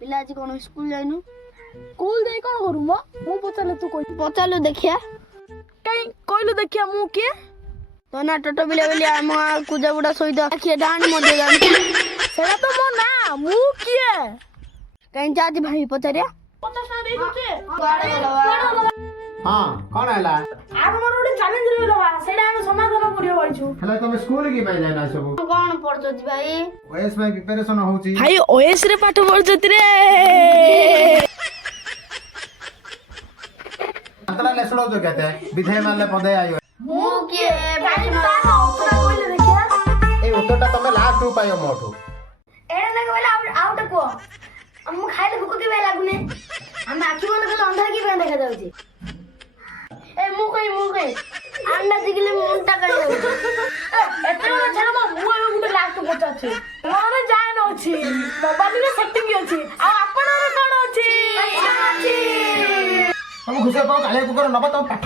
ପିଲା ଆଜି କଣ ସ୍କୁଲ ଯାଇନୁ? ସ୍କୁଲ ଯାଇ କଣ କରୁ ମ ମୁଁ ପଚାରିଲେ ତୁ କହି ପଚାରିଲୁ ଦେଖିଆ। କାଇଁ କହିଲୁ ଦେଖିଆ ମୁଁ କିଏ? ତୋ ନା ଟୋଟୋ ବିଲା ବୋଲି ଆମ କୁଜା ବୁଡ଼ା ସହିତ କିଏ ଡାଣି ମଧ୍ୟ ଜାଣିଛୁ? ସେଟା ତ ମୋ ନା ମୁଁ କିଏ? କାହିଁ ଯା ଆଜି ଭାଇ ପଚାରିଆ। 50 ଟଙ୍କା ଦେଇ ଦଉଛେ। ହଁ କଣ ହେଲା? ଆମର ଗୋଟେ ଚ୍ୟାଲେଞ୍ଜ ରହିଲା ସେଇଟା ଆମେ ସମାଧାନ କରିବାକୁ ଆଇଛୁ। ହେଲେ ତମେ ସ୍କୁଲ କି ପାଇଁ ଯାଇନା ସବୁ? କଣ ପଢୁଛନ୍ତି ଭାଇ? ଓଏସ୍ ପାଇଁ ପ୍ରିପାରେସନ ହଉଛି। ଭାଇ ଓଏସ୍ ରେ ପାଠ ପଢୁଛନ୍ତି ରେ। ಅಂತಲ್ಲ ಲೆಸಳೋದು ಕೇತೆ ವಿಧೇಯ ಮೇಲೆ ಪದೇ ಆಯೋ ମୁଁ କିଏ? କାଇଁ ତାର ଉତ୍ତର କହିଲେ ଦେଖିଆ। এই উত্তরটা তুমি লাস্ট রূপ পাইও মোঠু ଏଇଟା ନା କହିଲେ ଆଉ ଗୋଟେ କୁହ। ଆମକୁ ଖାଇଲେ ଭୋକ କେବେ ଲାଗୁନି? ଆମେ ଆଖି ବନ୍ଦ କଲେ ଅନ୍ଧାର କି ପାଇଁ ଦେଖାଯାଉଛି? ଏ ମୁଁ କହି ଆଣ୍ଡା ଦିଗିଲେ ମୁଣ୍ଡଟା କାଢି ଯାଉଛି। ଏତେ କଥା ଛାଡ଼ ମୁଁ ଏବେ ଗୋଟେ ଲାଷ୍ଟ ପଚାରୁଛି। ମୋର ଯାଏ ନ ଅଛି ମୋବାଇଲରେ ସେଟିଂ ଅଛି ଆଉ ଆପଣଙ୍କର କଣ ଅଛି? ତମ ଘୁଷେ ପାଉ କାଳିଆ କୁକୁର ନବ ତମ ପାଠ